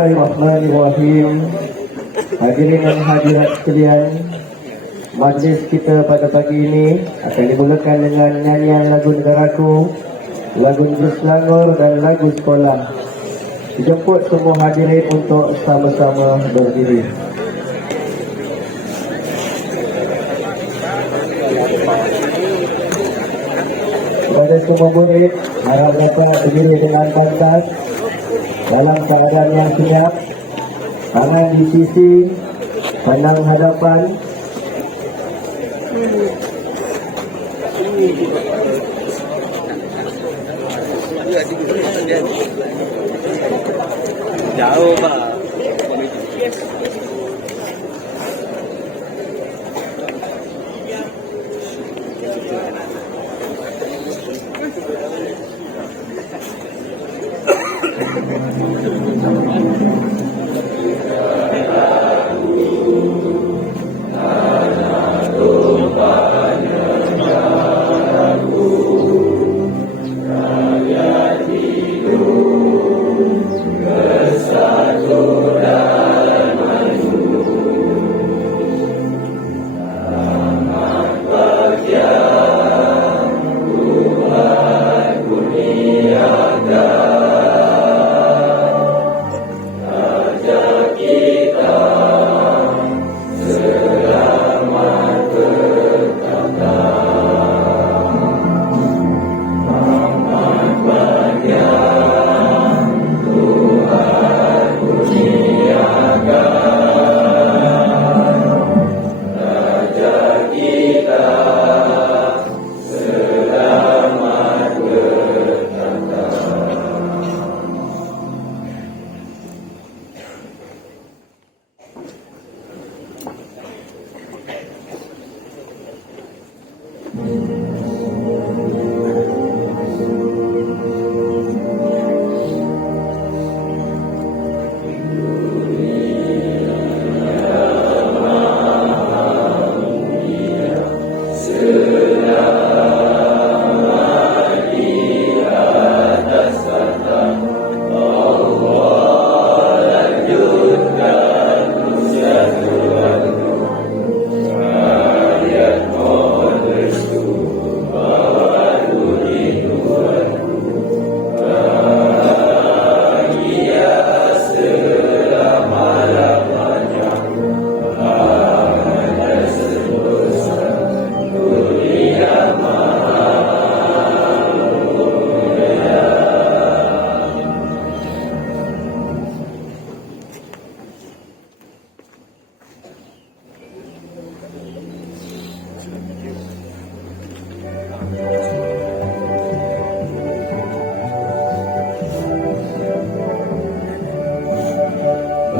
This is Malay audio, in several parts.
Bismillahirrahmanirrahim. Hadirin dan hadirat sekalian, majlis kita pada pagi ini akan dimulakan dengan nyanyian lagu negaraku, lagu Selangor dan lagu sekolah. Dijemput semua hadirin untuk sama-sama berdiri. Kepada semua murid, harap dapat berdiri dengan pantas dalam keadaan yang senyap, tangan di sisi, pandang hadapan. Jauh Pak.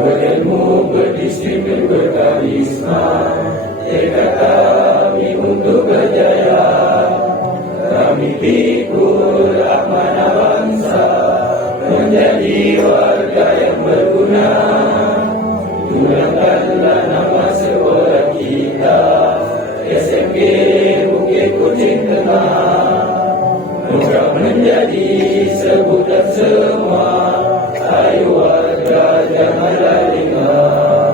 Berilmu, berdisiplin, berkarisma, tekad kami untuk berjaya. Kami pikul amanah bangsa, menjadi warga yang berguna. Tulangkanlah nama sekolah kita, SMK Bukit Kucing Tengah. Moga menjadi sebutan semua. Ayo warga, janganlah lengah,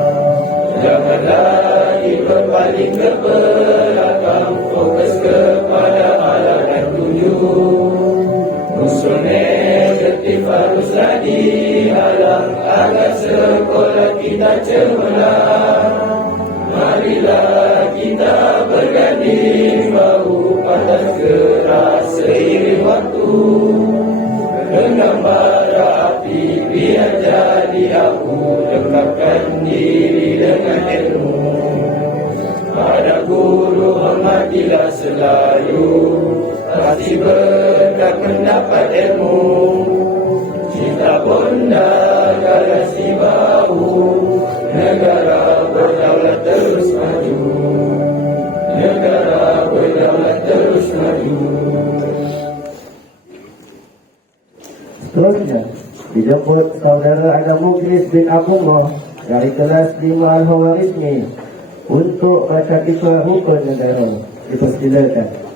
jangan lagi berpaling ke belakang, fokus kepada arah dan tuju. Unsur negatif haruslah dihalang agar sekolah kita cemerlang. Marilah kita berganding bahu, pantas keras seiring waktu. Genggam bara api, biar jadi aku, dekatkan diri dengan ilmu. Pada guru hormatilah selalu, pasti berkat mendapat ilmu. Cinta bonda garasi bahu, negara berdaulat terus maju. Negara berdaulat terus maju. Seterusnya, dijemput saudara Adam Muklis bin Abdullah dari kelas 5 Al-Hawarizmi untuk baca kisah hukum negara. Dipersilakan.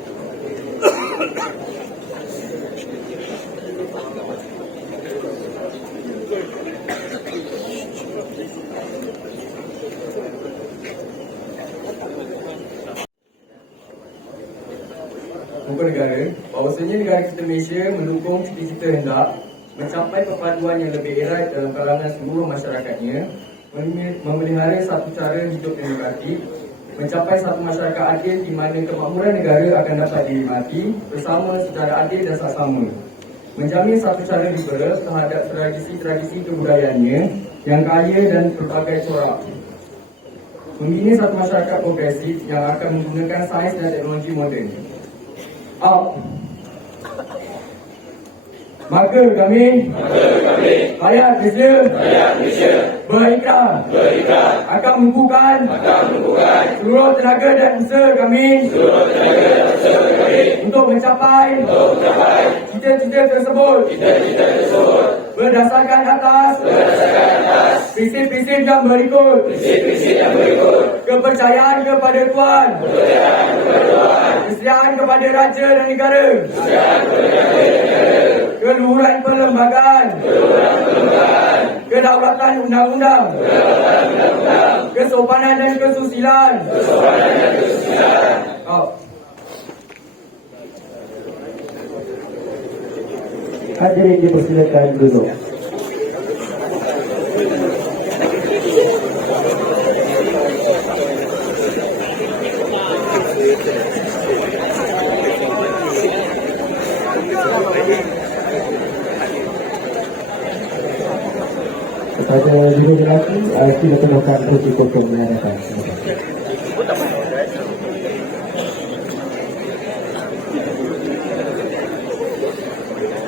beberapa negara, bahawasanya negara kita Malaysia mendukung cita-cita hendak mencapai perpaduan yang lebih erat dalam kalangan seluruh masyarakatnya, memelihara satu cara hidup demokratik, mencapai satu masyarakat adil di mana kemakmuran negara akan dapat dinikmati bersama secara adil dan saksama, menjamin satu cara liberal terhadap tradisi-tradisi kebudayaannya yang kaya dan berbagai corak, membina satu masyarakat progresif yang akan menggunakan sains dan teknologi moden. Maka kami rakyat Malaysia berikrar akan menumpukan seluruh tenaga dan usaha kami untuk mencapai cita-cita tersebut berdasarkan atas prinsip-prinsip yang berikut: kepercayaan kepada Tuhan, kesetiaan kepada Raja dan Negara, keluhuran perlembagaan, kedaulatan undang-undang, kesopanan dan kesusilaan. Hadirin dipersilakan duduk. Kepada diri lelaki, kita temukan kursi kosong menghadapan.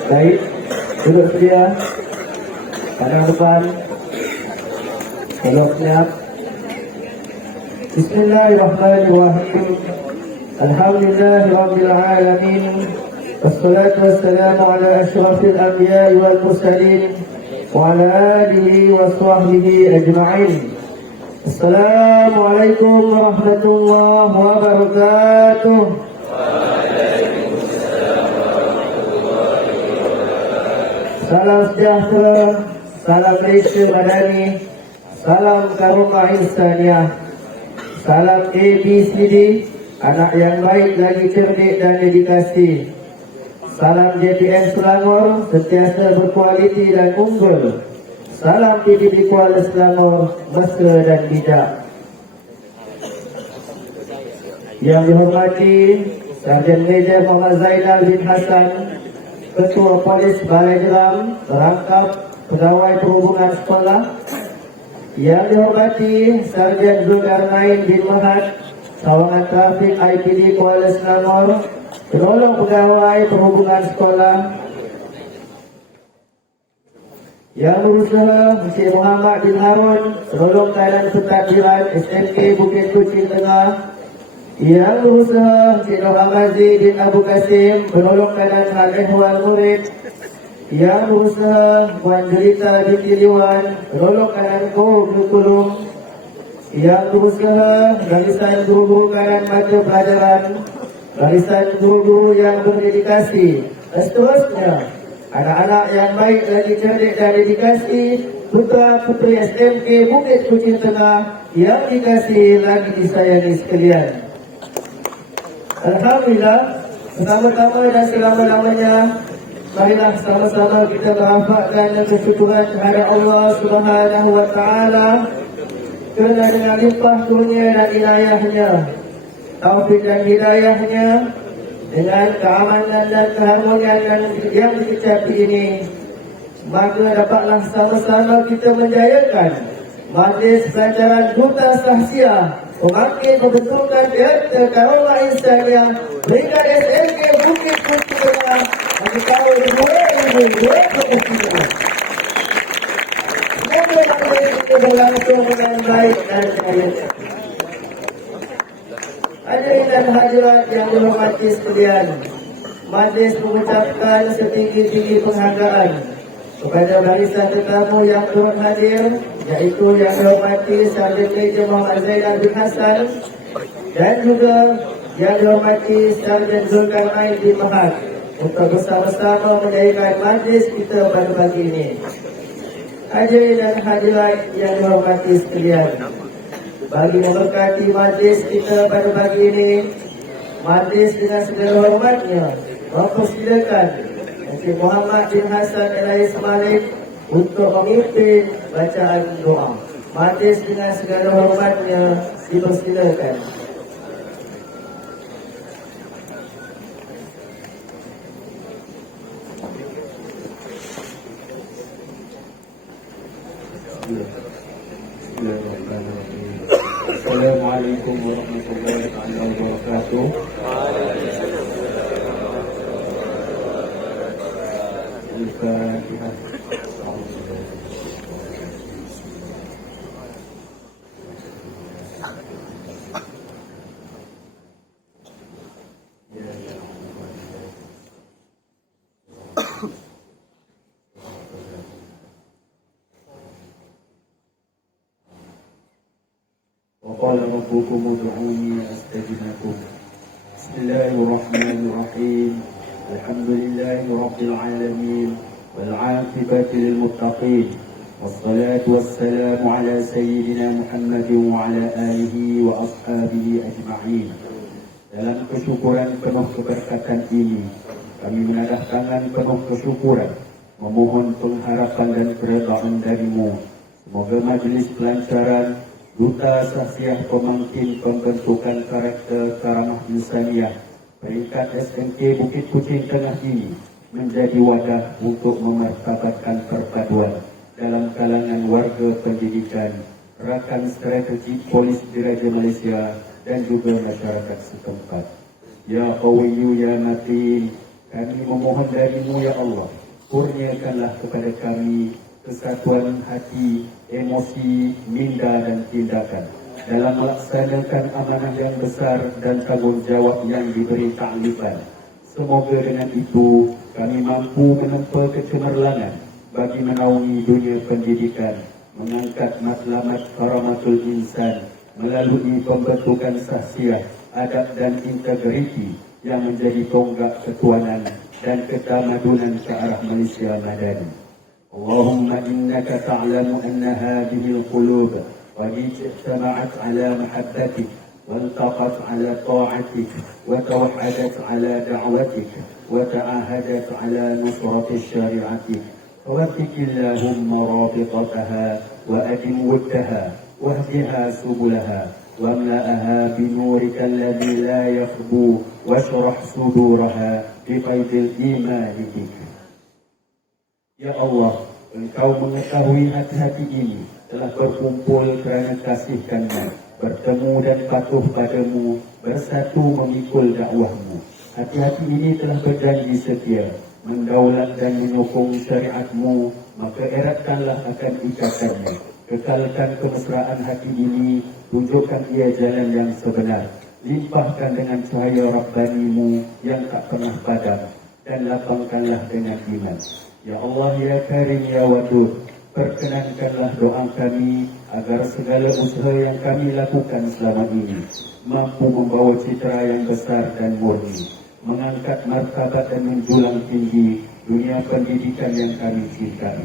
Baik, duduk sedia. Pandang depan. Tolong siap. Bismillahirrahmanirrahim. Alhamdulillahirabbil alamin. Wassalatu wassalamu ala asyrafil anbiya'i wal mursalin wa ala alihi wa sahbihi ajma'in. Assalamualaikum warahmatullahi wabarakatuh. Salam sejahtera, salam Malaysia Madani, salam karomah insaniah, salam ABCD, anak yang baik lagi cerdik dan dedikasi. Salam JPN Selangor, sentiasa berkualiti dan unggul. Salam PDB Kuala Selangor, mesra dan bijak. Yang dihormati Sarjan Major Muhammad Zainal bin Hassan, Ketua Polis Balai Jeram, Perangkap Pegawai Perhubungan Sekolah. Yang dihormati Sarjan Zulkarnain bin Mahat, Sawangan Trafik IPD Kuala Selangor, Penolong Pegawai Perhubungan Sekolah. Yang berusaha Encik Muhammad bin Harun, Penolong Keadaan Pentadbiran SMK Bukit Kucing Tengah. Yang berusaha Encik Nur Amazi bin Abu Kasim, Penolong Keadaan Hal Ehwal Murid. Yang berusaha Puan Jelita binti Liwan, Penolong Keadaan Kurikulum. Yang berusaha Barisan Guru-Guru Keadaan Mata Pelajaran, barisan guru-guru yang berdedikasi. Seterusnya, anak-anak yang baik lagi cerdik dan dedikasi, putra-putri SMK Bukit Kucing Tengah yang dikasihi lagi disayangi sekalian. Alhamdulillah, pertama-tama dan selama-lamanya, marilah sama-sama kita merafakkan kesyukuran kepada Allah Subhanahu wa Ta'ala kerana dengan limpah kurnia dan inayahnya, taufik dan hidayahnya, dengan keamanan dan keharmonian yang dikecapi ini, maka dapatlah sama-sama kita menjayakan majlis pelajaran Duta Sahsiah memakai pembentukan Teater Karomah Insaniah peringkat SMK Bukit Kucing Tengah bagi tahun 2023. Semoga yang kita berlangsung dengan baik dan jaya. Hadirin dan hadirat yang dihormati sekalian, majlis mengucapkan setinggi-tinggi penghargaan kepada barisan tetamu yang turut hadir, iaitu yang dihormati Sarjan Major Muhammad Zainal bin Hassan dan juga yang dihormati Sarjan Zulkarnain bin Mahat untuk bersama-sama menjayakan majlis kita pada pagi ini. Hadirin dan hadirat yang dihormati sekalian, bagi memberkati majlis kita pada pagi ini, Majlis dengan segala hormatnya mempersilakan Encik Muhammad bin Hassan Elais Malik untuk memimpin bacaan doa. Majlis dengan segala hormatnya dipersilakan. Assalamualaikum warahmatullahi wabarakatuh. Al-Fatihah. وقال ربكم ادعوني أستجب لكم. بسم الله الرحمن الرحيم. الحمد لله رب العالمين والعاقبة للمتقين والصلاة والسلام على سيدنا محمد وعلى آله وأصحابه أجمعين. Dalam kesyukuran penuh keberkatan ini, kami menadah tangan penuh kesyukuran, memohon pengharapan dan keredaan darimu. Semoga majlis pelancaran Duta Sahsiah Pemangkin Pembentukan Karakter Karamah Insaniah peringkat SMK Bukit Kucing Tengah ini menjadi wadah untuk memartabatkan perpaduan dalam kalangan warga pendidikan, rakan strategik polis diraja Malaysia dan juga masyarakat setempat. Ya Qawiyyu Ya Matin, kami memohon darimu ya Allah, kurniakanlah kepada kami kesatuan hati, emosi, minda dan tindakan dalam melaksanakan amanah yang besar dan tanggungjawab yang diberi ta'lifan. Semoga dengan itu kami mampu menempa kecemerlangan bagi menaungi dunia pendidikan, mengangkat matlamat karamatul insan melalui pembentukan sahsiah, adab dan integriti yang menjadi tonggak ketuanan dan ketamadunan ke arah Malaysia Madani. Allahumma innaka ta'lamu anna hadhihi al-qulub qad ijtama'at ala mahabbatik والتقت على طاعتك وتوحدت على دعوتك وتعاهدت على نصرة شريعتك فوفق اللهم رابطتها وأدم ودها واهدها سبلها واملأها بنورك الذي لا يخبو واشرح صدورها بفيض الإيمان بك. Ya Allah, Engkau mengetahui hati-hati ini telah berkumpul kerana kasih-Mu, bertemu dan patuh padamu, bersatu memikul dakwahmu. Hati-hati ini telah berjanji setia, mendaulat dan menyokong syariatmu, maka eratkanlah akan ikatannya. Kekalkan kemesraan hati ini, tunjukkan ia jalan yang sebenar. Limpahkan dengan cahaya Rabbanimu yang tak pernah padam, dan lapangkanlah dengan iman. Ya Allah, Ya Karim, Ya Wadud, perkenankanlah doa kami agar segala usaha yang kami lakukan selama ini mampu membawa citra yang besar dan murni, mengangkat martabat dan menjulang tinggi dunia pendidikan yang kami cintai.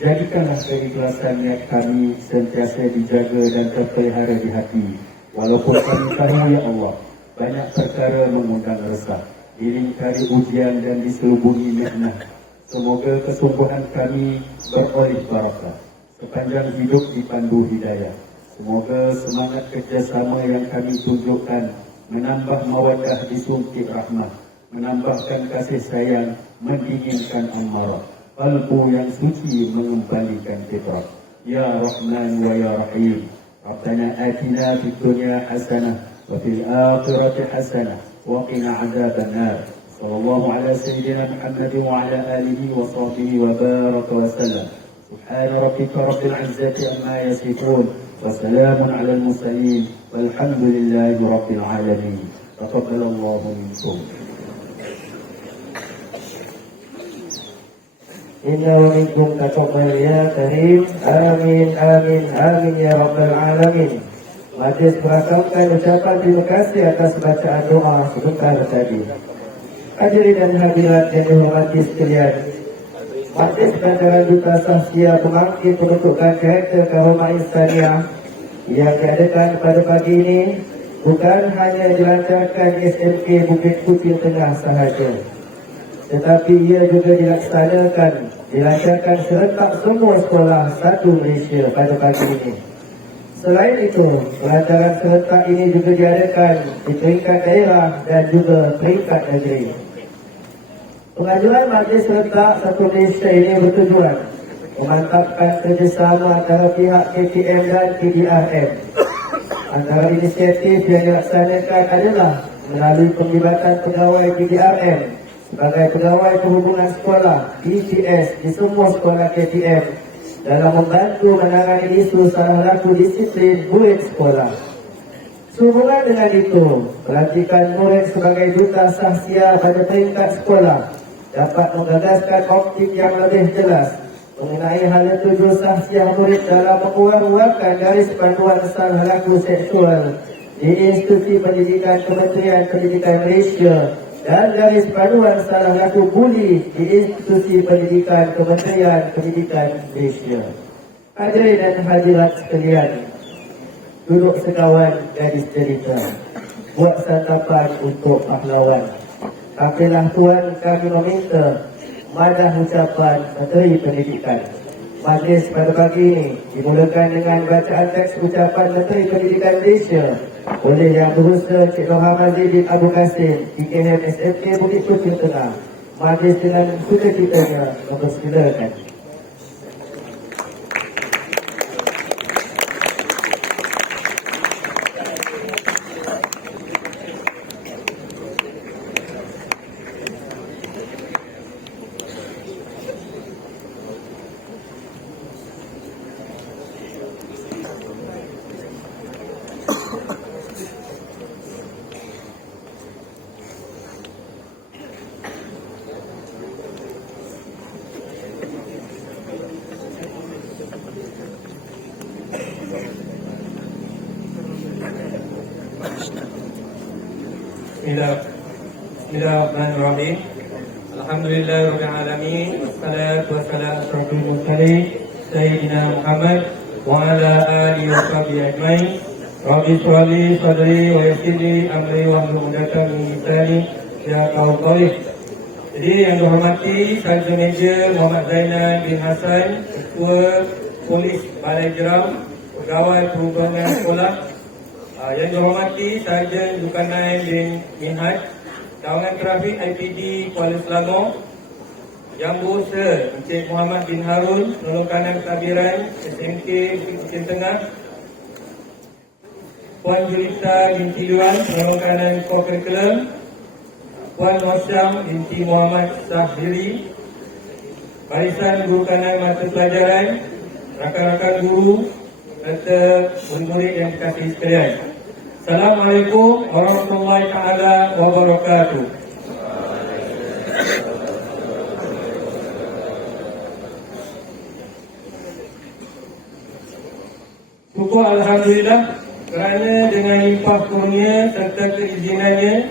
Jadikanlah keikhlasan niat kami sentiasa dijaga dan terpelihara di hati, walaupun kami tahu ya Allah, banyak perkara mengundang resah, dilingkari ujian dan diselubungi nikmat. Semoga kesungguhan kami beroleh barakah, sepanjang hidup dipandu hidayah. Semoga semangat kerjasama yang kami tunjukkan menambah mawaddah disuntik rahmah, menambahkan kasih sayang, mendinginkan amarah, qalbu yang suci mengembalikan fitrah. Ya Rahman wa Ya Rahim, Rabbana atina fid dunya hasanah wa fil akhirati hasanah wa qina adzaban nar. Sallallahu ala sayyidina Muhammad wa ala alihi wa sahbihi wa baraka wa sallam. Subhana rabbika rabbil izzati amma yasifun wa salamun ala al-mursalin walhamdulillahi rabbil alamin. Taqabbalallahu minkum. Inna wa minkum taqabbal ya Karim. Amin, amin, amin ya Rabbal Alamin. Majlis merakamkan ucapan terima kasih atas bacaan doa sebentar tadi. Hadirin dan hadirat yang dihormati sekalian, Majlis Pelancaran Duta Sahsiah Pemangkin Pembentukan Karakter Karamah Insaniah yang diadakan pada pagi ini bukan hanya dilancarkan di SMK Bukit Putih Tengah sahaja, tetapi ia juga dilancarkan serentak semua sekolah satu Malaysia pada pagi ini. Selain itu, pelancaran serentak ini juga diadakan di peringkat daerah dan juga peringkat negeri. Pengajuan Majlis Serentak Satu Malaysia ini bertujuan memantapkan kerjasama antara pihak KTM dan KDRM. Antara inisiatif yang dilaksanakan adalah melalui penglibatan pegawai KDRM sebagai pegawai perhubungan sekolah PTS di semua sekolah KTM dalam membantu menangani isu salah laku disiplin murid sekolah. Sehubungan dengan itu, pelantikan murid sebagai duta sahsia pada peringkat sekolah dapat menggagaskan optik yang lebih jelas mengenai hal tuju sahsia murid dalam mengeluarkan garis panduan salah laku seksual di institusi pendidikan Kementerian Pendidikan Malaysia dan garis panduan salah laku buli di institusi pendidikan Kementerian Pendidikan Malaysia. Hadirin dan hadirat sekalian, duduk sekawan gadis cerita, buat santapan untuk pahlawan. Apabila Tuan kami meminta madah ucapan Menteri Pendidikan. Majlis pada pagi ini dimulakan dengan bacaan teks ucapan Menteri Pendidikan Malaysia oleh Yang Berusaha Cik Loham Aziz bin Abu Qasim, PKM SMK Bukit Putih Tengah. Majlis dengan sukacitanya mempersilakan. Bismillahirrahmanirrahim. Alhamdulillahirabbil alamin. Wassalatu wassalamu ala asyrafil mursalin sayyidina Muhammad wa ala alihi wa sahbihi ajmain. Rabbi shrah li sadri wa yassir li amri wahlul 'uqdatam min lisani yafqahu qawli. Jadi yang dihormati Sarjana Meja Muhammad Zainal bin Hassan, Ketua Polis Balai Jeram, Pegawai Perhubungan Sekolah. Yang dihormati Sarjan Zulkarnain bin Minhaj, Kawangan Trafik IPD Kuala Selangor. Yang Berusaha Encik Muhammad bin Harun, Penolong Kanan Kelabiran SMK Bukit Putih Tengah. Puan Julita binti Luan, Penolong Kanan Co-Curriculum. Puan Nosyam binti Muhammad Sahiri, Barisan Guru Kanan Mata Pelajaran, rakan-rakan guru serta murid-murid yang dikasihi sekalian. Assalamualaikum warahmatullahi taala wabarakatuh. Syukur Alhamdulillah kerana dengan limpah kurnia serta keizinannya,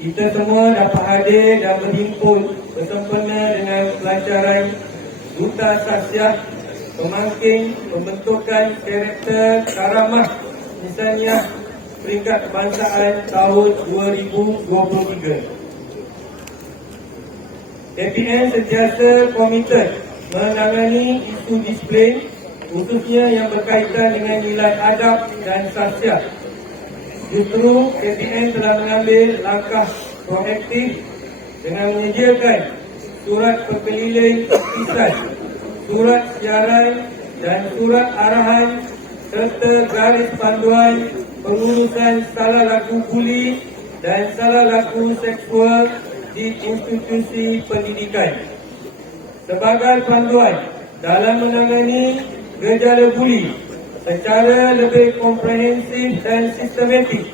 kita semua dapat hadir dan berhimpun bersempena dengan pelancaran Duta Sahsiah Pemangkin Pembentukan Karakter Karamah Insaniah Peringkat Kebangsaan tahun 2023. KPM sentiasa komited menangani isu disiplin, khususnya yang berkaitan dengan nilai adab dan sahsiah. Justru KPM telah mengambil langkah proaktif dengan menyediakan surat perkeliling kisah, surat siaran dan surat arahan serta garis panduan pengurusan salah laku buli dan salah laku seksual di institusi pendidikan. Sebagai panduan dalam menangani gejala buli secara lebih komprehensif dan sistematik.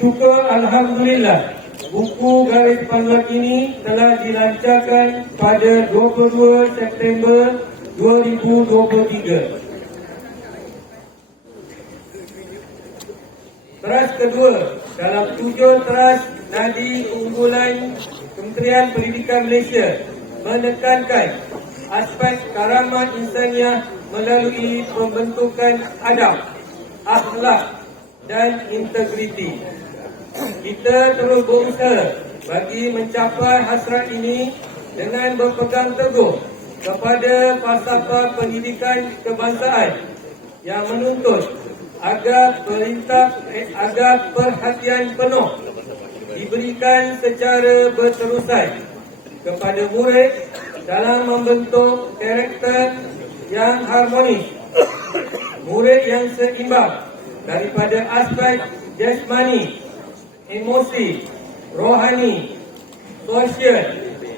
Syukur Alhamdulillah, buku garis panduan ini telah dilancarkan pada 22 September 2023. Teras kedua dalam 7 teras nadi keunggulan Kementerian Pendidikan Malaysia menekankan aspek karamah insaniah melalui pembentukan adab, akhlak, dan integriti. Kita terus berusaha bagi mencapai hasrat ini dengan berpegang teguh kepada falsafah pendidikan kebangsaan yang menuntut agar perhatian penuh diberikan secara berterusan kepada murid dalam membentuk karakter yang harmonis, murid yang seimbang daripada aspek jasmani, emosi, rohani, sosial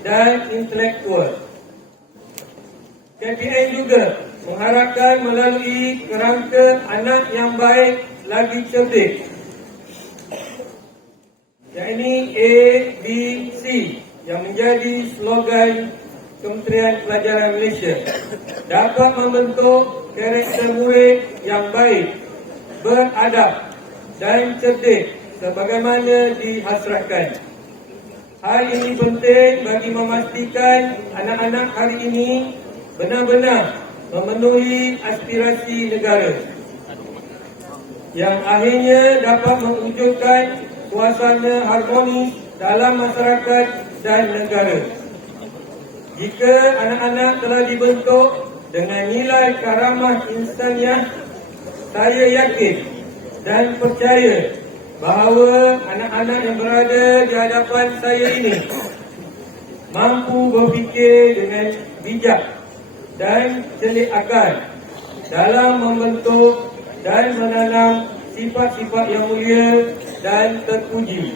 dan intelektual. KPM juga mengharapkan melalui kerangka anak yang baik lagi cerdik, yakni ABC yang menjadi slogan Kementerian Pelajaran Malaysia, dapat membentuk karakter murid yang baik, beradab dan cerdik sebagaimana dihasratkan. Hal ini penting bagi memastikan anak-anak hari ini benar-benar memenuhi aspirasi negara, yang akhirnya dapat mewujudkan suasana harmonis dalam masyarakat dan negara. Jika anak-anak telah dibentuk dengan nilai karamah insaniah, saya yakin dan percaya bahawa anak-anak yang berada di hadapan saya ini mampu berfikir dengan bijak dan celik akal dalam membentuk dan menanam sifat-sifat yang mulia dan terpuji,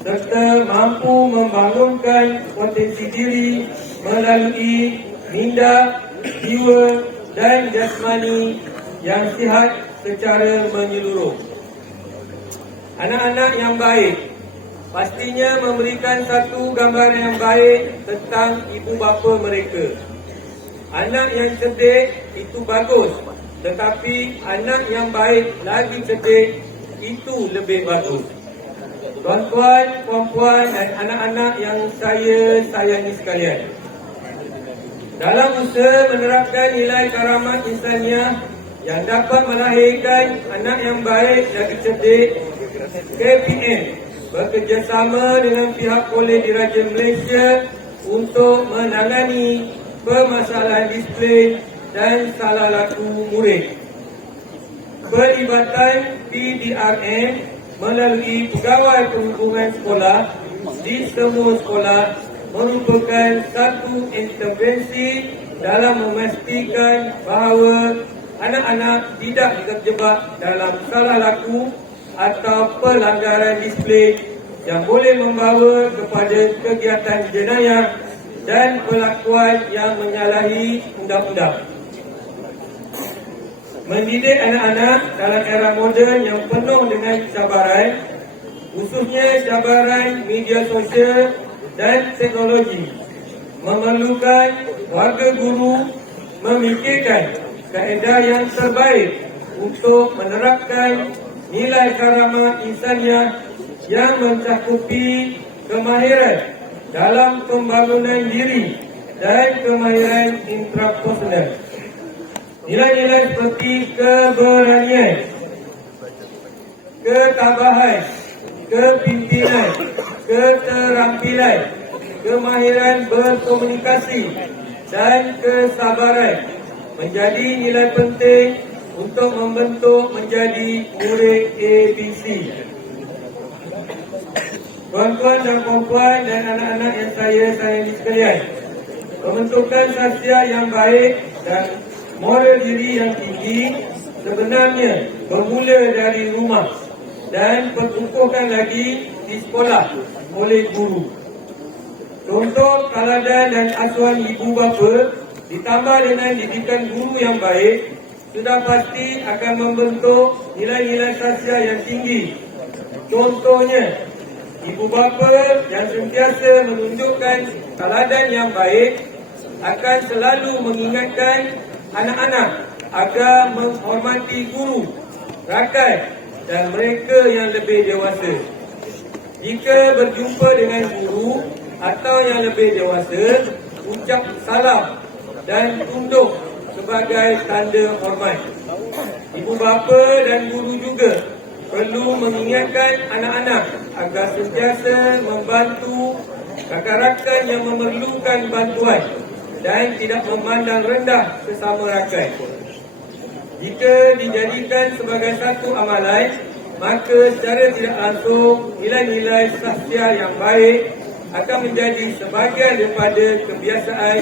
serta mampu membangunkan potensi diri melalui minda, jiwa dan jasmani yang sihat secara menyeluruh. Anak-anak yang baik pastinya memberikan satu gambaran yang baik tentang ibu bapa mereka. Anak yang cerdik itu bagus, tetapi anak yang baik lagi cerdik itu lebih bagus. Tuan-tuan, puan-puan dan anak-anak yang saya sayangi sekalian, dalam usaha menerapkan nilai karamah insaniah yang dapat melahirkan anak yang baik dan cerdik, KPM bekerjasama dengan pihak Kolej Diraja Malaysia untuk menangani permasalahan disiplin dan salah laku murid. Pelibatan PDRM melalui pegawai perhubungan sekolah di semua sekolah merupakan satu intervensi dalam memastikan bahawa anak-anak tidak terjebak dalam salah laku atau pelanggaran disiplin yang boleh membawa kepada kegiatan jenayah dan pelakuan yang menyalahi undang-undang. Mendidik anak-anak dalam era moden yang penuh dengan cabaran, khususnya cabaran media sosial dan teknologi, memerlukan warga guru memikirkan kaedah yang terbaik untuk menerapkan nilai karamah insaniah yang mencakupi kemahiran dalam pembangunan diri dan kemahiran intrapersonal. Nilai-nilai seperti keberanian, ketabahan, kepimpinan, keterampilan, kemahiran berkomunikasi dan kesabaran menjadi nilai penting untuk membentuk menjadi murid ABC. Tuan-tuan dan puan-puan dan anak-anak yang saya sayangi sekalian, pembentukan sahsiat yang baik dan moral diri yang tinggi sebenarnya bermula dari rumah dan bertumpukan lagi di sekolah oleh guru. Contoh teladan dan asuhan ibu bapa ditambah dengan didikan guru yang baik sudah pasti akan membentuk nilai-nilai sahsiat yang tinggi. Contohnya, ibu bapa yang sentiasa menunjukkan teladan yang baik akan selalu mengingatkan anak-anak agar menghormati guru, rakan dan mereka yang lebih dewasa. Jika berjumpa dengan guru atau yang lebih dewasa, ucap salam dan tunduk sebagai tanda hormat. Ibu bapa dan guru juga perlu mengingatkan anak-anak agar sentiasa membantu rakan-rakan yang memerlukan bantuan dan tidak memandang rendah sesama rakan. Jika dijadikan sebagai satu amalan, maka secara tidak langsung nilai-nilai sosial yang baik akan menjadi sebahagian daripada kebiasaan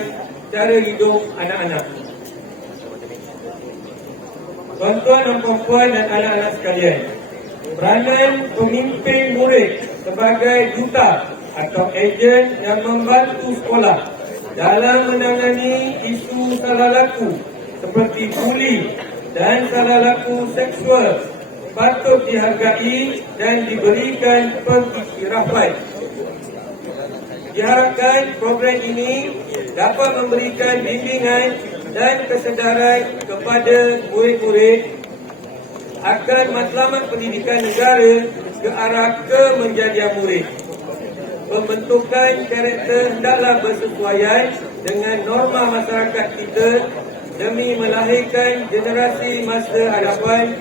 cara hidup anak-anak. Tuan-tuan dan puan-puan dan anak-anak sekalian, peranan pemimpin murid sebagai duta atau ejen yang membantu sekolah dalam menangani isu salah laku seperti buli dan salah laku seksual patut dihargai dan diberikan pengiktirafan. Diharapkan program ini dapat memberikan bimbingan dan kesedaran kepada murid-murid akan matlamat pendidikan negara ke arah kemenjadian murid. Pembentukan karakter hendaklah bersesuaian dengan norma masyarakat kita demi melahirkan generasi masa hadapan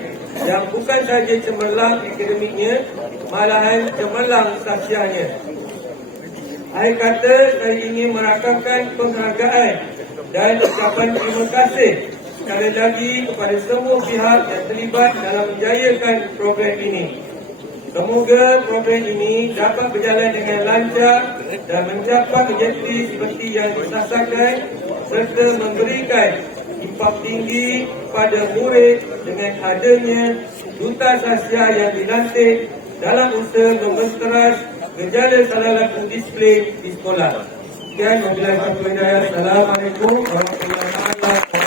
yang bukan sahaja cemerlang akademiknya, malahan cemerlang sasianya. Akhir kata, saya ingin merakamkan penghargaan dan ucapan terima kasih sekali lagi kepada semua pihak yang terlibat dalam menjayakan program ini. Semoga program ini dapat berjalan dengan lancar dan mencapai objektif seperti yang disasarkan serta memberikan impak tinggi pada murid dengan adanya duta sosial yang dilantik dalam usaha membenteras gejala salah laku disiplin di sekolah. Sekian, wabillahi taufiq wal hidayah. Assalamualaikum warahmatullahi wabarakatuh.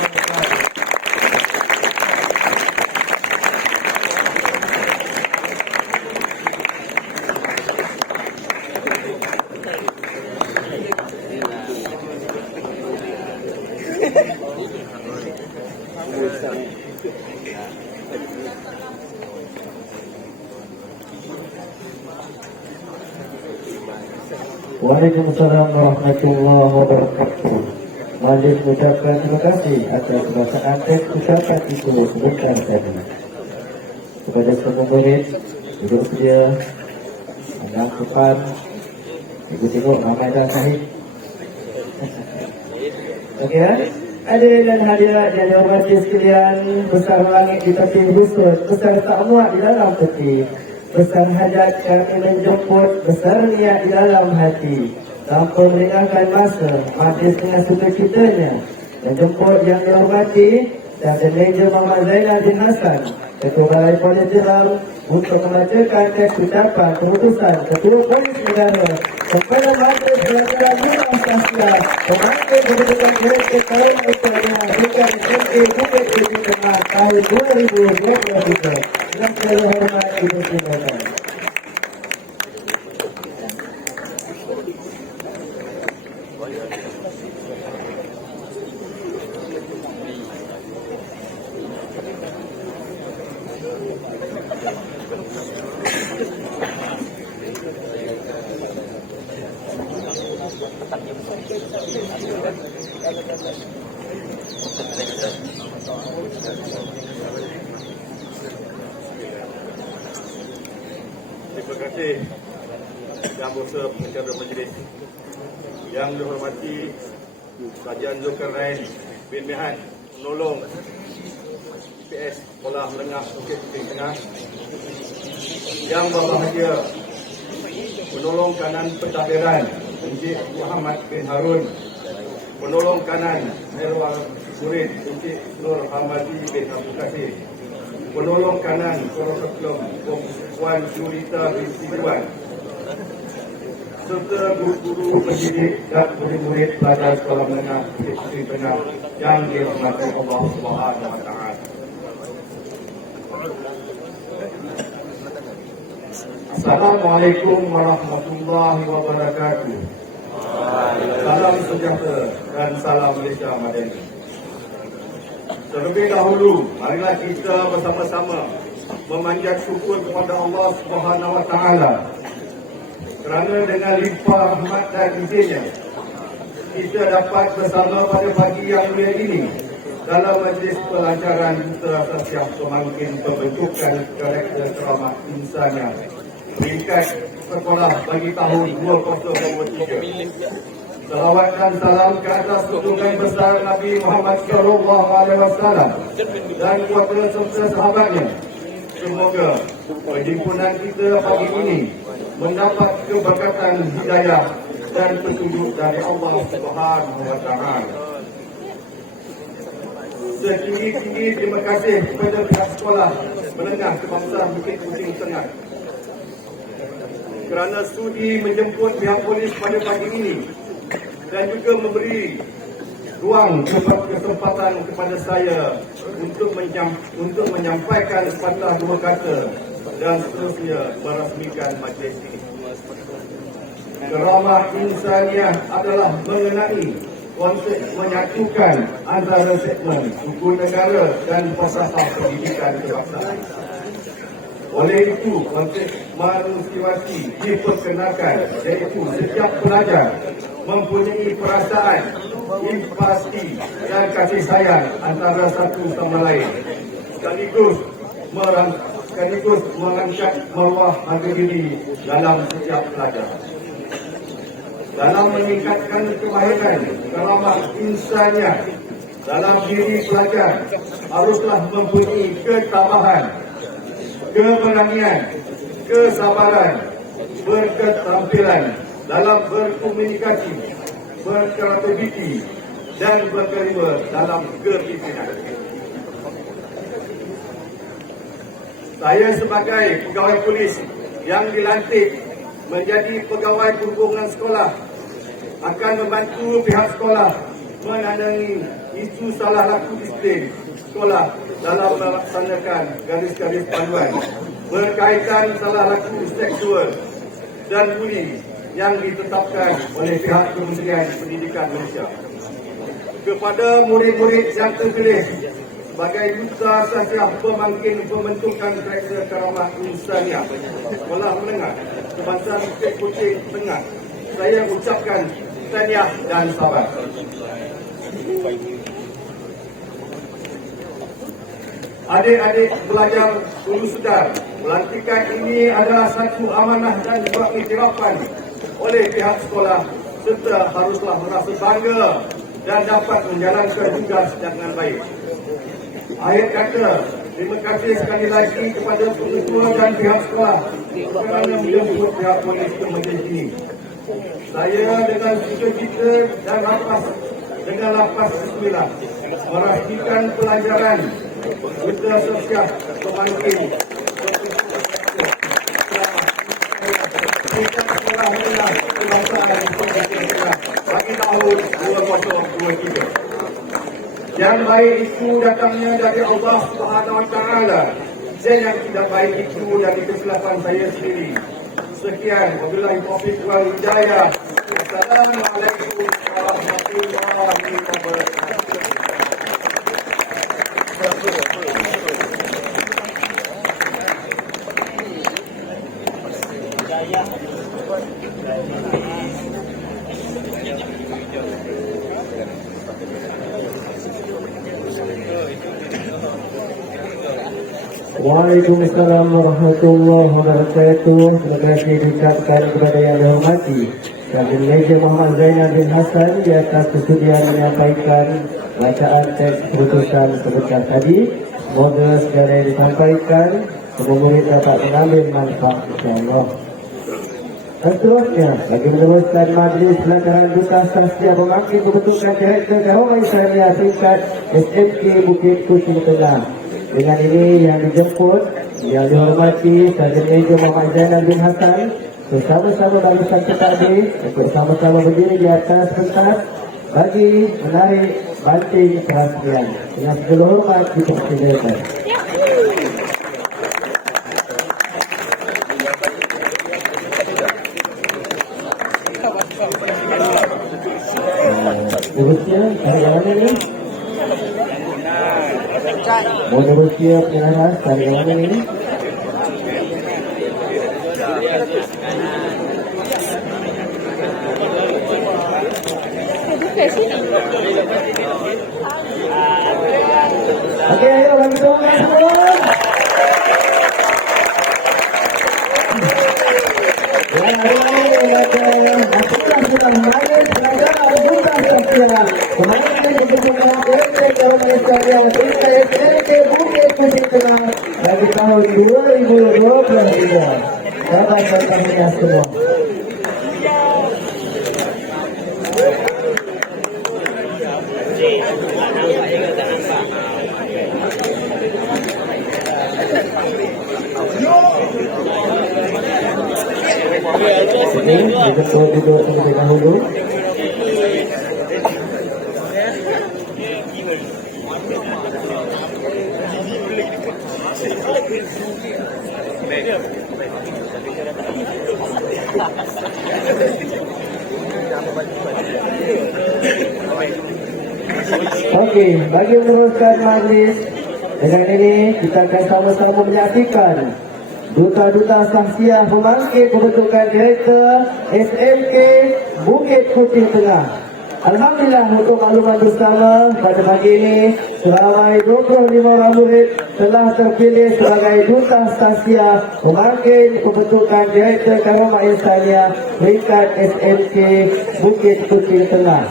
Waalaikumsalam warahmatullahi wabarakatuh. Majlis mengucapkan terima kasih atas pelaksanaan tes ucapan itu sebentar tadi. Kepada semua murid, duduk sedia, pandang ke depan, ibu tengok ramai dah sahih. Okey ya? Hadirin dan hadirat yang dihormati sekalian, besar langit di tepi busur, besar tak muat di dalam peti. Besar hajat kami menjemput, besar niat di dalam hati. Tanpa melengahkan masa, majlis dengan sukacitanya menjemput yang dihormati dan Manager Muhammad Zainal bin Hasan, Ketua Balai Polis Jeram, untuk membacakan teks ucapan keputusan Ketua Polis Negara kepada Majlis Pelajaran Minang Sastra Pemangkin Kedudukan Direktur Tahun Utamanya Bukan MA Bukit Tinggi Tengah tahun 2023. Yang saya hormati Ibu Timbalan. Terima kasih Yang Besar Pengacara Majlis, yang dihormati Kajian Zulkarnain bin Mihan, penolong IPS Sekolah Menengah Bukit Tinggi Tengah, yang berbahagia penolong kanan pentadbiran Encik Muhammad bin Harun, penolong kanan Merwal Murid Encik Nur Hamadi bin Abdul Kasih, penolong kanan Korosaklum Puan Jurita bin Siduan, serta guru-guru pendidik dan murid-murid pelajar sekolah menengah Bukit Tinggi Tengah yang dirahmati Allah Subhanahu wa taala. Assalamualaikum warahmatullahi wabarakatuh. Salam sejahtera dan salam Malaysia Madani. Terlebih dahulu, marilah kita bersama-sama memanjat syukur kepada Allah Subhanahu wa taala kerana dengan limpah rahmat dan izinnya kita dapat bersama pada pagi yang mulia ini dalam majlis pelajaran Duta Sasiah Pemangkin Pembentukan Karakter Keramah Insaniah peringkat sekolah bagi tahun 2023. Salawat dan salam ke atas junjungan besar Nabi Muhammad SAW dan keluarga serta sahabatnya. Semoga perhimpunan kita pagi ini mendapat keberkatan hidayah dan petunjuk dari Allah Subhanahu wa Ta'ala. Setinggi-tinggi terima kasih kepada pihak sekolah menengah kebangsaan Bukit Puting Tengah kerana sudi menjemput pihak polis pada pagi ini dan juga memberi ruang kesempatan kepada saya untuk menyampaikan sepatah dua kata dan seterusnya merasmikan majlis ini. Keramah insaniah adalah mengenai konsep menyatukan antara segmen suku negara dan falsafah pendidikan kebangsaan. Oleh itu, konsep manusiawi diperkenalkan, iaitu setiap pelajar mempunyai perasaan, empati dan kasih sayang antara satu sama lain, sekaligus mengangkat maruah harga diri dalam setiap pelajar. Dalam meningkatkan kemahiran keramah insaniah dalam diri pelajar haruslah mempunyai ketabahan, keberanian, kesabaran, berketerampilan dalam berkomunikasi, berkreativiti dan berterima dalam kepimpinan. Saya sebagai pegawai polis yang dilantik menjadi pegawai perhubungan sekolah akan membantu pihak sekolah menandangi isu salah laku disiplin sekolah dalam melaksanakan garis-garis panduan berkaitan salah laku seksual dan bullying yang ditetapkan oleh pihak Kementerian Pendidikan Malaysia. Kepada murid-murid yang terpilih sebagai Duta Sasiah Pemangkin Pembentukan Karakter Keramah Insaniah Sekolah Menengah Kebangsaan Bukit Puting Tengah, saya ucapkan tahniah dan sabar. Adik-adik pelajar Hulu Sedar, pelantikan ini adalah satu amanah dan juga iktirafan oleh pihak sekolah serta haruslah merasa bangga dan dapat menjalankan tugas dengan baik. Akhir kata, terima kasih sekali lagi kepada pengetua dan pihak sekolah kerana menjemput pihak polis ke majlis ini. Saya dengan sukacita dan lapas bismillah merahsiakan pelajaran Duta Sasiah Pemangkin Sekolah Menengah Kebangsaan bagi tahun 2023. Yang baik itu datangnya dari Allah Subhanahu wa Ta'ala dan yang tidak baik itu dari kesilapan saya sendiri. Sekian, wabillahi taufiq wal hidayah. Assalamualaikum warahmatullahi wabarakatuh. Waalaikumsalam warahmatullahi wabarakatuh. Terima kasih diucapkan kepada yang dihormati Kabin Meja Muhammad Zainal bin Hassan di atas kesudian menyampaikan bacaan teks keputusan sebentar tadi. Semoga segala yang disampaikan semua murid dapat mengambil manfaat insya-Allah. Dan seterusnya, bagi meneruskan majlis pelaksanaan Duta Sasiah Pemangkin Pembentukan Karakter Keramah Insaniah tingkat SMK Bukit Puting Tengah. Dengan ini yang dijemput, yang dihormati Kabin Meja Muhammad Zainal bin Hassan bersama-sama barisan ketakbir untuk sama-sama berdiri di atas pentas bagi menarik banting perhatian. Dengan segala hormat dipersilakan. Urusnya dari yang mana ni? Mau urusnya penyelaras dari yang mana ni? Okey, ayo bagi semangat semua. Bagi tahun 2023. Selamat datang semua. Oke, kita duduk terlebih dahulu. Oke, bagi meneruskan majlis, dengan ini kita akan sama-sama menyaksikan Duta-Duta Sahsiah Pembangkit Pembentukan Direktor SMK Bukit Putih Tengah. Alhamdulillah, untuk makluman bersama pada pagi ini seramai 25 orang murid telah terpilih sebagai Duta Sahsiah Pembangkit Pembentukan Direktor Karama Insania peringkat SMK Bukit Putih Tengah.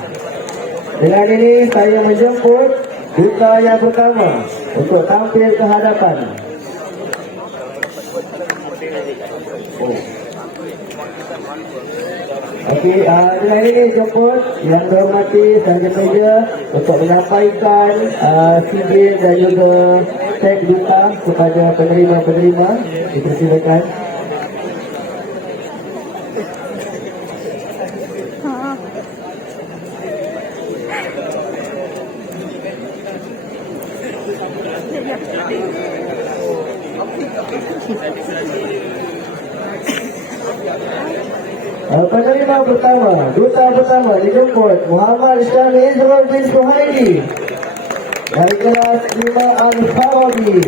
Dengan ini saya menjemput duta yang pertama untuk tampil ke hadapan. Okey, dengan ini jemput yang dihormati sahaja meja untuk menyampaikan sijil dan juga tag duta kepada penerima-penerima. Dipersilakan. Penerima pertama, duta pertama dijemput Muhammad Syamil Izrul bin Suhaidi dari kelas 5 Al-Farabi.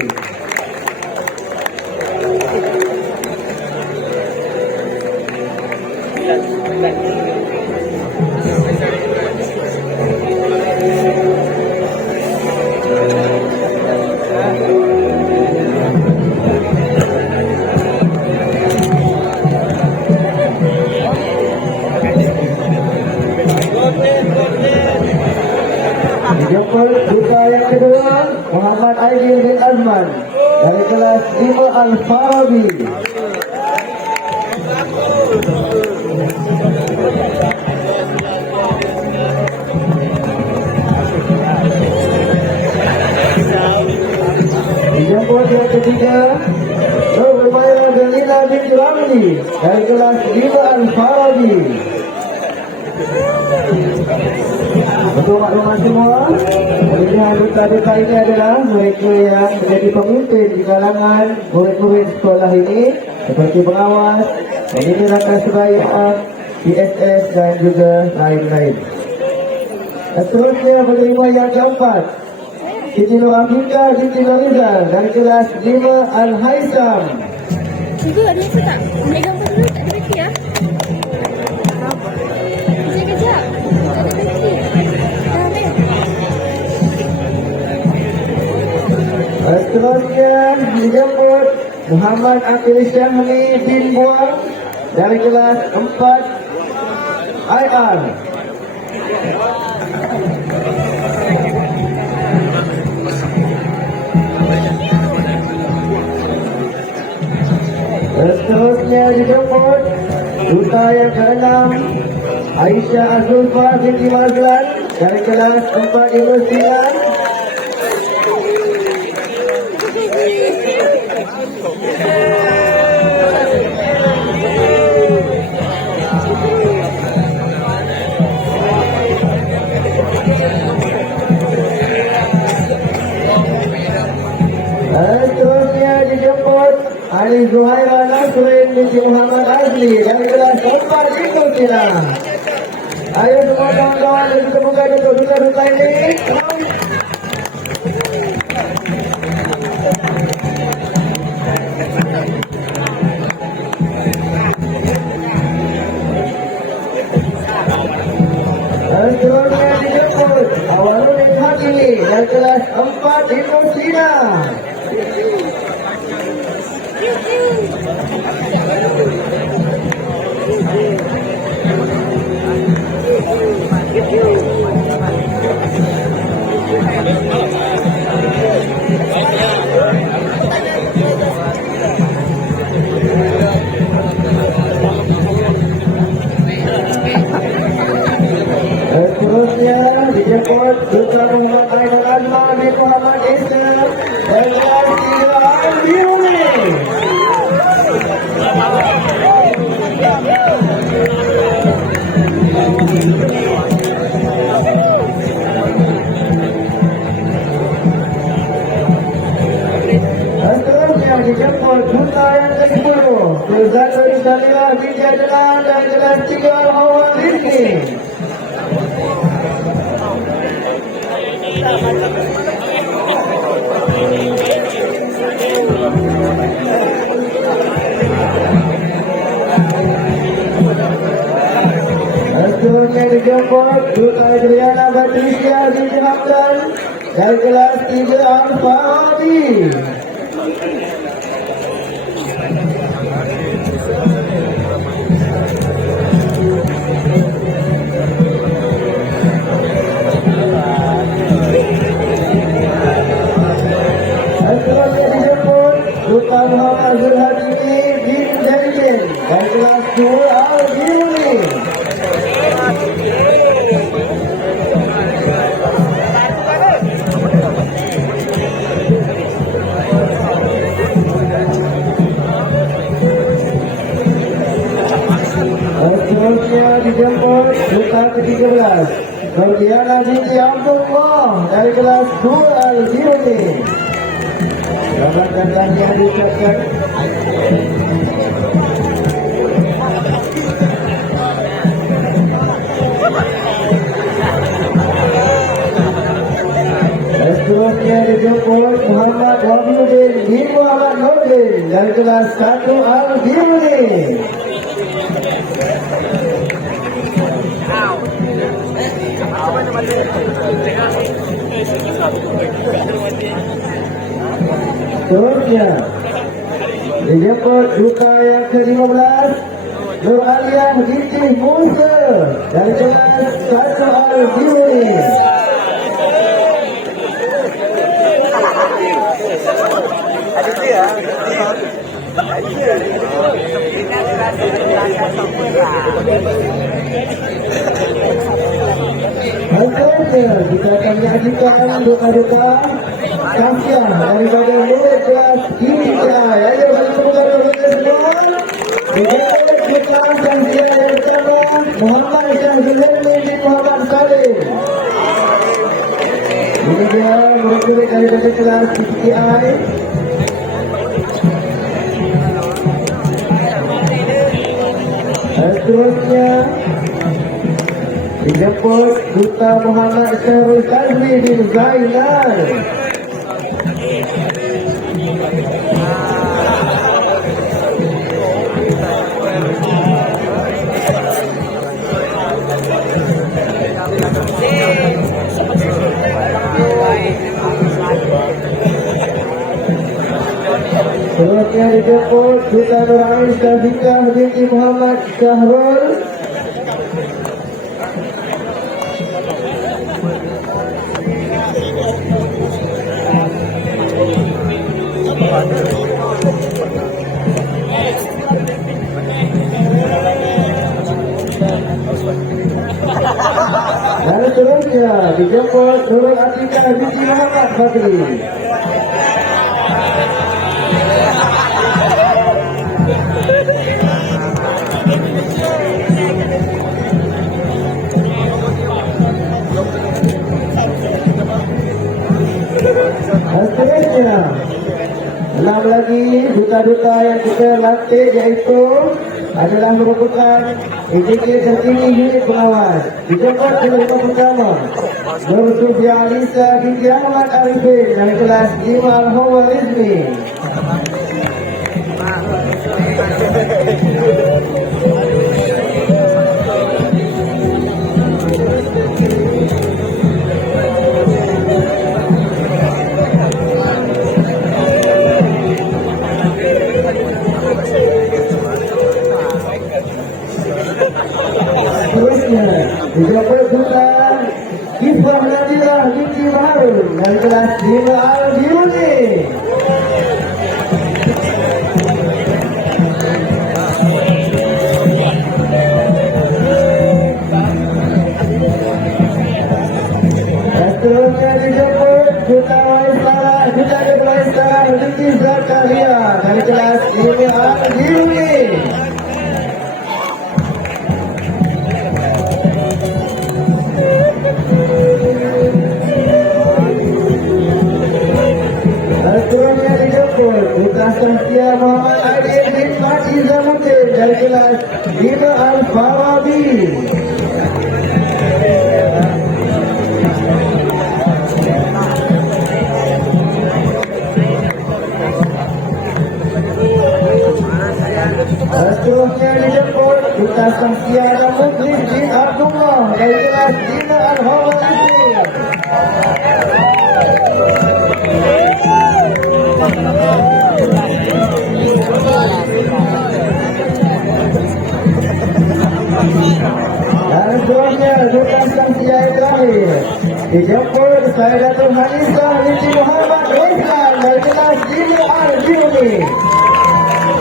Dijemput duta yang kedua Muhammad Aidil bin Azman dari kelas 5 Al-Farabi. Dijemput yang ketiga Nur Humaira Belina bin Ramli dari kelas 5 Al-Farabi. Untuk maklumat semua, pilihan duta-duta ini adalah mereka yang menjadi pemimpin di kalangan murid-murid sekolah ini seperti pengawas, pemimpin rakan sebaya, PSS dan juga lain-lain. Dan seterusnya penerima yang keempat, Siti Nur Afrika Siti Norizal dari kelas 5 Al-Haisam. Juga ada yang tak? Ambil gambar dulu, tak ada baki ya? Kejap-kejap, tak ada baki. Dah ambil. Seterusnya dijemput Muhammad Abdul Syahmi bin Buang dari kelas 4 IR. Seterusnya dijemput duta yang ke-6 Aisyah Azulfa binti Mazlan dari kelas 4 Universitas. Seterusnya dijemput Ali Zuhaira Nasrin binti Muhammad Azli dari kelas 4 Universitas. Ayo semua kawan-kawan dan kita buka untuk duta-duta ini. Seterusnya dijemput Awaludin Hakimi dari kelas 4 Universitas. Seterusnya dijemput Duta Muhammad Ainul Azma bin Muhammad Isa dan kelas 3 Albiuni. Seterusnya dijemput Duta yang ke-10 Sultan Syariah bin Jadlan dan kelas 3 Al-Hawan Rizki. Seterusnya dijemput Duta Adriana Batrisya bin Hamdan dari kelas 3 Al-Fawadi. Seterusnya dijemput Duta Muhammad Zulhadini bin Jadidin dari kelas 2 Al-Biuni. Seterusnya dijemput Duta ke-13 Nurdiana binti Abdullah dari kelas 2 Al-Biuni. Selamat datangnya diucapkan. Seterusnya dijemput Muhammad Wahyudin bin Muhammad Nurdin dari kelas 1 Al-Biuni. Seterusnya dijemput Duta yang ke-15 Nur Aliyah binti Musa dari kelas 1 Al-Biuni. Selanjutnya kita akan menyaksikan duka-duka Kasyah daripada murid kelas 3. Ayo bagi tepuk tangan bagi semua. Dijemput Duta Kasyah yang pertama Muhammad Syahzulin bin Muhammad Salim. Ini dia murid-murid daripada kelas PTI. Seterusnya dijemput Duta Muhammad Syahrul Kazmi bin Zainal. Seterusnya dijemput Duta Nurain Syafiqah binti Muhammad Syahrul. Dan seterusnya dijemput Nurul Atikah binti Muhammad Fadli. Seterusnya 6 lagi duta-duta yang kita latih iaitu adalah merupakan indikasi tertinggi unit pengawas. Dijemput penerima pertama Nur Sufia Alisa binti Ahmad Arifin dari kelas 5 Al-Hawan Rizmi. Marzuki Zakaria dari kelas IPA Jimmy. Seterusnya dijemput Putra Saskia Muhammad Adil bin Fati Zamuddin dari kelas IPA Al-Farabi. Seterusnya dijemput Putra Saskia Zamuddin bin Abdullah dari kelas IPA Al-Hawali. Dan seterusnya bukan Saskia yang terakhir dijemput Saidatul Hanifah binti Muhammad Rizal dari kelas IPA Al-Juni.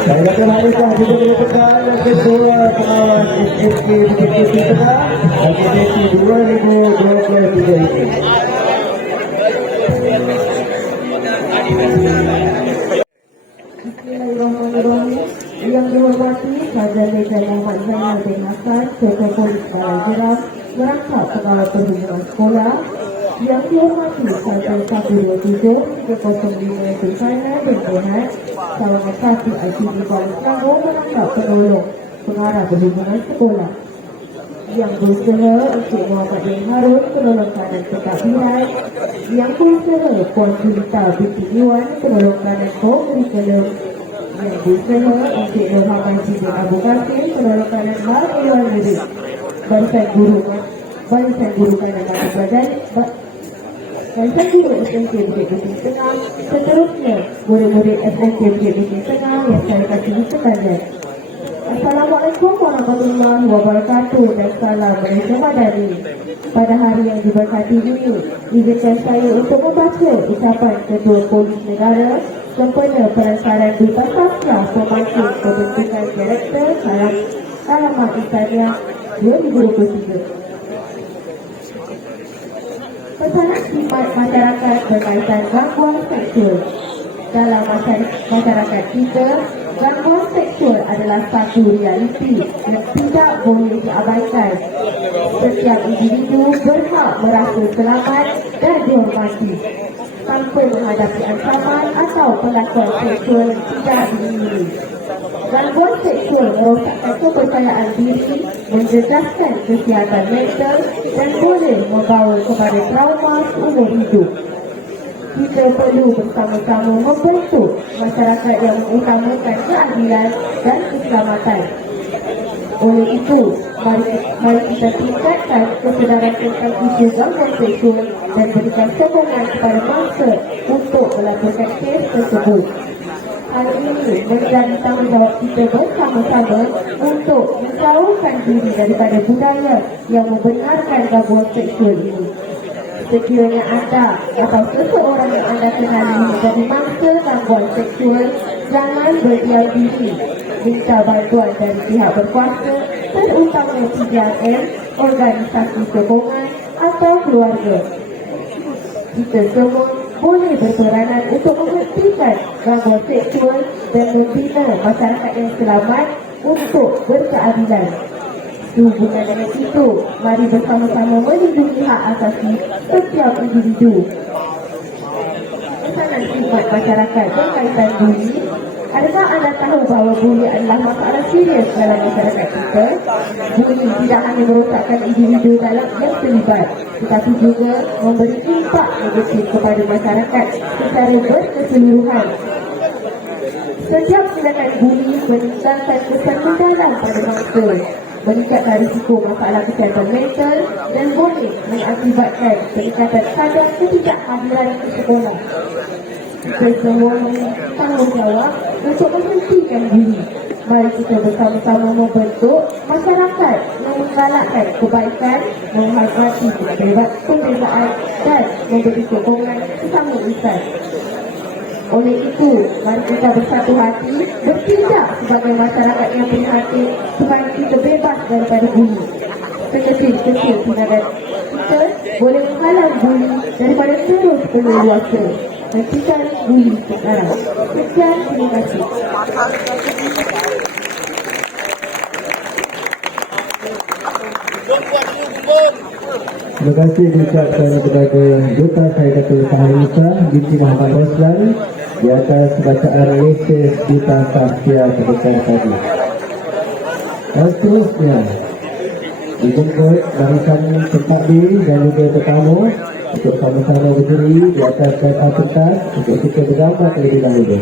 Saidatul Hanifah juga merupakan ketua pengawas SSK Bukit Tengah bagi sesi 2023 ini. Bismillahirrahmanirrahim. Yang dihormati Saudara Medan Muhammad Zainal bin Hasan, Ketua Polis Balai Jeram, merangkap Pegawai Perhubungan Sekolah. Yang dihormati Saudara 127, 305 Sultana bin Rehat, Sawangan 1 ITB Kuala Selangor, merangkap penolong pengarah perhubungan sekolah. Yang berusaha Encik Muhammad bin Harun, penolong kanan pentadbiran. Yang berusaha Puan Julita binti Iwan, penolong kanan co-curriculum. Yang berusaha Encik Muhammad bin Abu Qasim, penolong kanan Bar Iwan Lirik. Barisan guru kanan mata badan, barisan guru SMK Bukit Bukit Tengah. Seterusnya, murid-murid SMK Bukit Bukit Tengah yang saya kasihi sekalian. Assalamualaikum warahmatullahi wabarakatuh dan salam Malaysia Madani. Pada hari yang diberkati ini, izinkan saya untuk membaca ucapan Ketua Polis Negara sempena pelancaran Duta Sastra Pemancing Pembentukan Karakter Alamat Insaniah 2023. Pesanan khidmat masyarakat berkaitan gangguan seksual. Dalam masyarakat kita, gangguan seksual adalah satu realiti yang tidak boleh diabaikan. Setiap individu berhak merasa selamat dan dihormati tanpa menghadapi ancaman atau perlakuan seksual yang tidak diingini. Gangguan seksual merosakkan kepercayaan diri, menjejaskan kesihatan mental dan boleh membawa kepada trauma seumur hidup. Kita perlu bersama-sama membentuk masyarakat yang mengutamakan keadilan dan keselamatan. Oleh itu, mari kita tingkatkan kesedaran tentang isu gangguan seksual dan berikan sokongan kepada mangsa untuk melaporkan kes tersebut. Hal ini menjadi tanggungjawab kita bersama-sama untuk menjauhkan diri daripada budaya yang membenarkan gangguan seksual ini. Sekiranya anda atau seseorang yang anda kenali menjadi mangsa gangguan seksual, jangan berdiam diri. Minta bantuan dari pihak berkuasa, terutamanya PJRM, organisasi sokongan atau keluarga. Kita semua boleh berperanan untuk menghentikan gangguan seksual dan membina masyarakat yang selamat untuk berkeadilan. Sehubungan dengan itu, mari bersama-sama melindungi hak asasi setiap individu. Pesanan khidmat masyarakat berkaitan buli. Adakah anda tahu bahawa buli adalah masalah serius dalam masyarakat kita? Buli tidak hanya merosakkan individu dalam yang terlibat, tetapi juga memberi impak negatif kepada masyarakat secara berkeseluruhan. Setiap tindakan buli meninggalkan kesan mendalam pada bangsa, meningkatkan risiko masalah kesihatan mental dan boleh mengakibatkan peningkatan kadar ketidakhadiran di sekolah. Kita semua tanggungjawab untuk menghentikan buli. Mari kita bersama-sama membentuk masyarakat yang menggalakkan kebaikan, menghormati perbezaan dan memberi sokongan sesama insan. Oleh itu, mari kita bersatu hati bertindak sebagai masyarakat yang prihatin supaya kita bebas daripada buli. Sekecil-kecil tindakan kita boleh menghalang buli daripada terus berluasa. dan Tita Buli sekarang. Sekian, terima kasih. Terima kasih diucapkan kepada Duta Saidatul Fahamisa binti Muhammad Roslan di atas bacaan leses Duta Sahsia sebesar tadi. Dan seterusnya dijemput barisan pentakbir dan juga tetamu untuk sama-sama berdiri di atas kertas untuk kita bergambar terlebih dahulu.